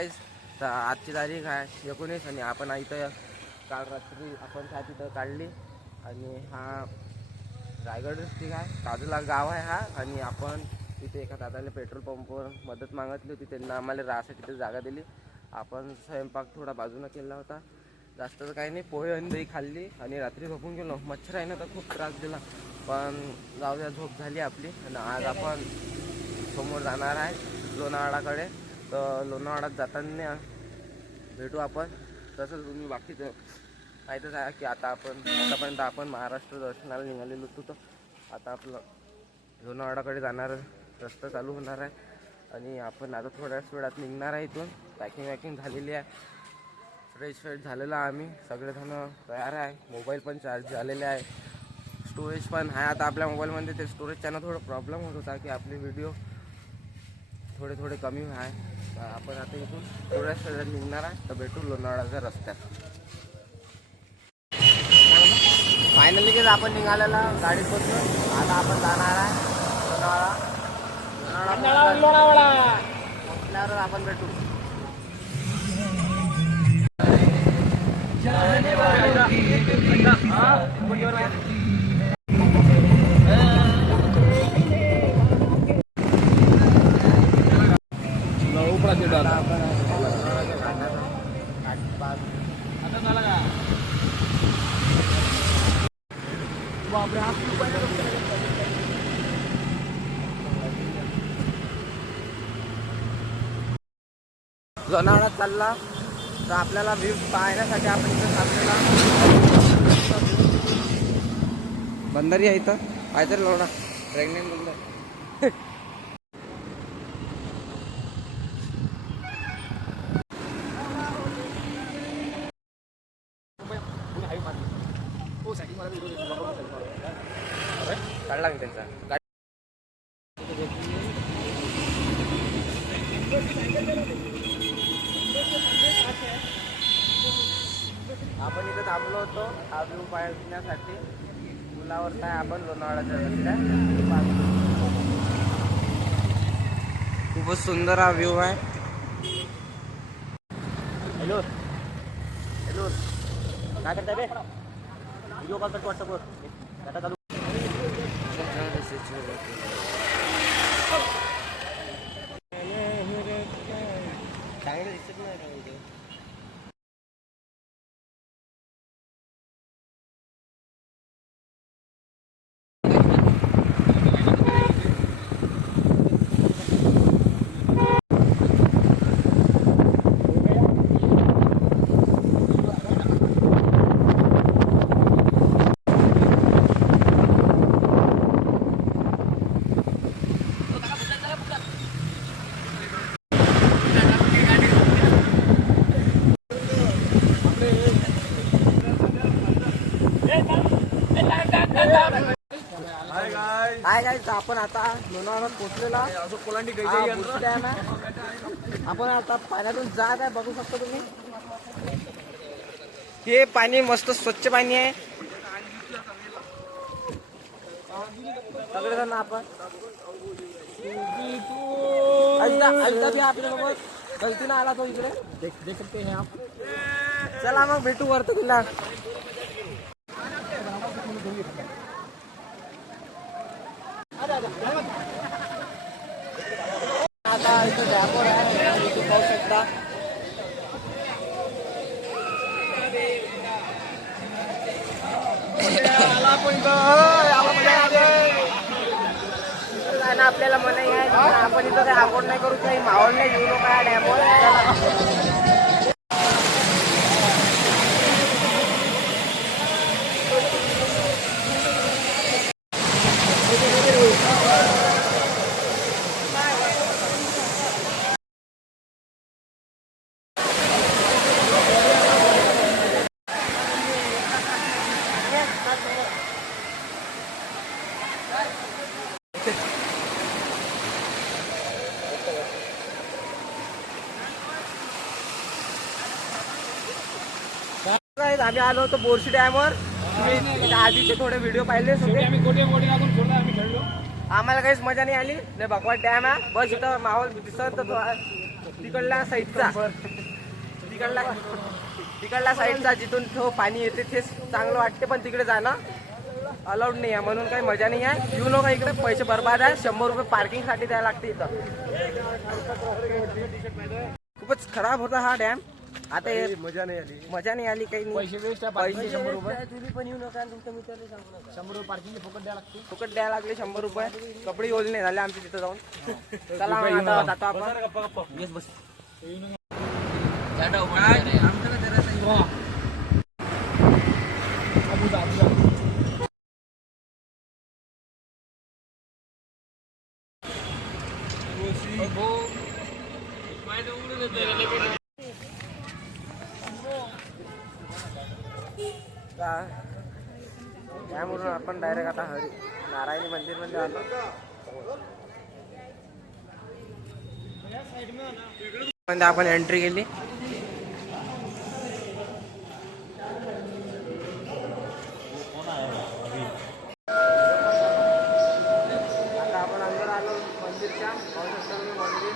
Guys तर आजची तारीख आहे एकोणीस आणि आपण इथं काल रात्री आपण चहा तिथं काढली. आणि हा रायगड डिस्ट्रिक्ट आहे. बाजूला गाव आहे हा. आणि आपण तिथे एका दादाने पेट्रोल पंपवर मदत मागितली होती. त्यांना आम्हाला राहासाठी तिथे जागा दिली. आपण स्वयंपाक थोडा बाजूनं केला होता. जास्त तर काही नाही. पोहे आणि दही खाल्ली आणि रात्री झोपून गेलो. मच्छर आहे ना तर खूप त्रास दिला. पण जाऊ द्या झोप झाली आपली. आणि आज आपण समोर जाणार आहे लोणावळाकडे. तर लोणावळ्यात जाताना भेटू आपण. तसंच तुम्ही बाकीचं माहीतच आहे की आता आपण आतापर्यंत आपण महाराष्ट्र दर्शनाला निघालेलो होतो तर आता आपलं लोणावळाकडे जाणार रस्ता चालू होणार आहे. आणि आपण आता थोड्याच वेळात निघणार आहे इथून. पॅकिंग वॅकिंग झालेली आहे. फ्रेश फ्रेश झालेला आहे आम्ही. सगळेजण तयार आहे. मोबाईल पण चार्ज झालेले आहे. स्टोरेज पण आहे. आता आपल्या मोबाईलमध्ये ते स्टोरेजच्या ना थोडं प्रॉब्लेम होत होता की आपले व्हिडिओ थोडे थोडे कमी आहे. आपण आता इथून थोड्याच वेळात निघणार आहे. तर भेटू लोणावळ्याच्या रस्त्यात. फायनली गेलं आपण निघालेला गाडीत बसून आता आपण जाणार आहे लोणावळा. लोणावळा पोहोचल्यावर आपण भेटू. आपण लोणावळ्याच्या घाटपात लोणावळ्यात चालला तर आपल्याला व्ह्यू पाहण्यासाठी आपण इथं थांबलेला बंदरी आहे इथं. काहीतरी लोणा प्रेग्नेंट बंदर. काढला मी त्यांचा आपण इथं थांबलो होतो. आजू पाहण्यासाठी. पुलावर नाही आपण लोणावळ्याच्या रस्त्यात खूपच सुंदर हा व्ह्यू आहे. हॅलो. हॅलो. काय करताय बे? व्हिडिओ कॉल करतो व्हॉट्सअपवर डाटा चालू चांगलं दिसत नाही का इथे? काय काय आपण आता लोणावळ्यात आहे. आपण आता पाण्यातून जात आहे. बघू शकता तुम्ही. हे पाणी मस्त स्वच्छ पाणी आहे. सगळेजण आपण. आपल्यासोबत गलतीनं आला तो इकडे. देख देख सकते हैं आप. चला मग भेटू वरतो किल्ला आता इथं डॅपर आहे इथे पाहू शकता आपल्याला मनाई आहे आपण इथं काही आंघोळ नाही करू काही मावळ नाही घेऊ नका डॅमवर. आम्ही आलो होतो बोरशी डॅमवर. तुम्ही आधीचे थोडे व्हिडिओ पाहिले होते आम्हाला काहीच मजा नाही आली. नाही भगवान डॅम आहे. बस इथं माहोल दिसत तिकडला साईडचा. तिकडला तिकडला साईडचा जिथून तो पाणी येते तेच चांगलं वाटते पण तिकडे जाणं अलाउड नाही आहे. म्हणून काही मजा नाही आहे. येऊ नका इकडे पैसे बर्बाद आहे. शंभर रुपये पार्किंगसाठी द्यायला लागते इथं. खूपच खराब होता हा डॅम. आता हे मजा नाही आली. मजा नाही आली काही नाही. पैसे वेस्ट आहे पैसे शंभर रुपये. तुम्ही पण येऊ नका आणि तुमच्या मित्राला सांगू नका. शंभर रुपये पार्किंग फुकट द्यायला लागते. फुकट द्यायला लागले शंभर रुपये. कपडे योजने झाले आमचे तिथं जाऊन. चला मग आता जातो आपण. आता बस त्यामुळं आपण डायरेक्ट आता हरी नारायणी मंदिरमध्ये आलो. मध्ये आपण एंट्री केली. आता आपण अंदर आलो मंदिरच्या मंदिर.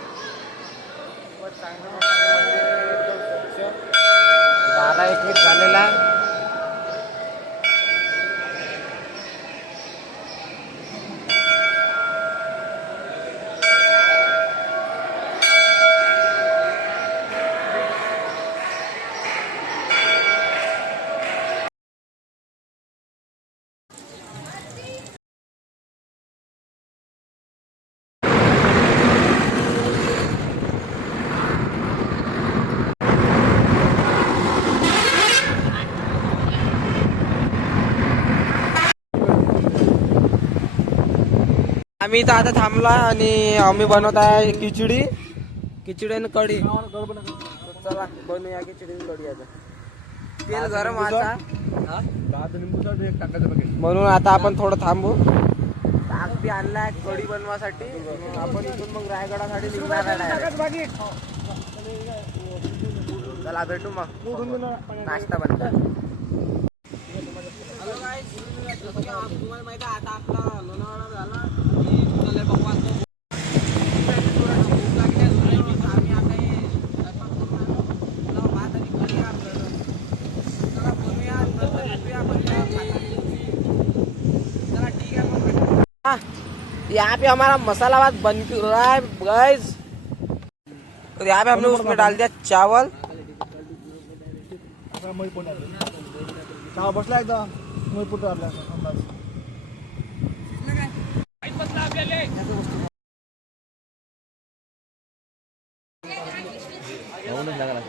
खूपच चांगलं मंदिर आहे, एकदम स्वच्छ. बारा एकवीस झालेला आम्ही इथं आता थांबला आणि आम्ही बनवत आहे खिचडी. खिचडी आणि कढी. चला बनवूया खिचडी आणि कढी आता. तेल गरम बघेल म्हणून आता आपण थोडं थांबू. ताक बी आणलाय कढी बनवासाठी. आपण इथून मग रायगडासाठी निघणार आहे. चला भेटू मग. नाश्ता बनता तुम्हाला माहिती आहे आता आपला लोणावळा यहाँ पे हमारा मसाला भात बन रहा है गाइस और यहाँ पे हमने उसमें डाल दिया चावल। बसला एकदा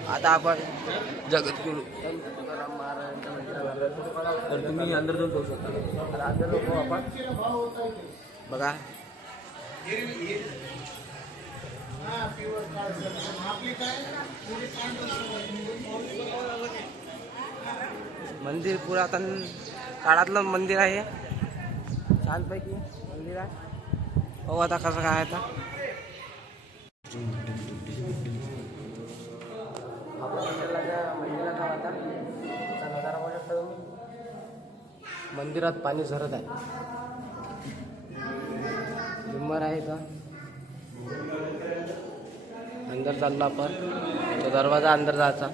आता आपण जगद्गुरु तर तुम्ही अंदर जाऊन शकता। आपण बघा. मंदिर पुरातन काळातलं मंदिर आहे. छानपैकी मंदिर आहे. हो आता कसं काय आता मंदिरात मंदिरात पाणी झरत आहे. झुंबर आहे इथं. अंदर चालला आपण. तो दरवाजा अंदर जायचा.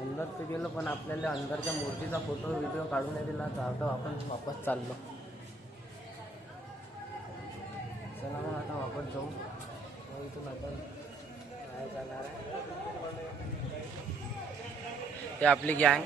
अंदर तर गेलो पण आपल्याला अंदरच्या मूर्तीचा फोटो व्हिडिओ काढून नाही दिला चालतो आपण वापस चाललो. चला मग आता वापस जाऊ. मग इथून आपण काय जाणार आहे. ते आपली गँग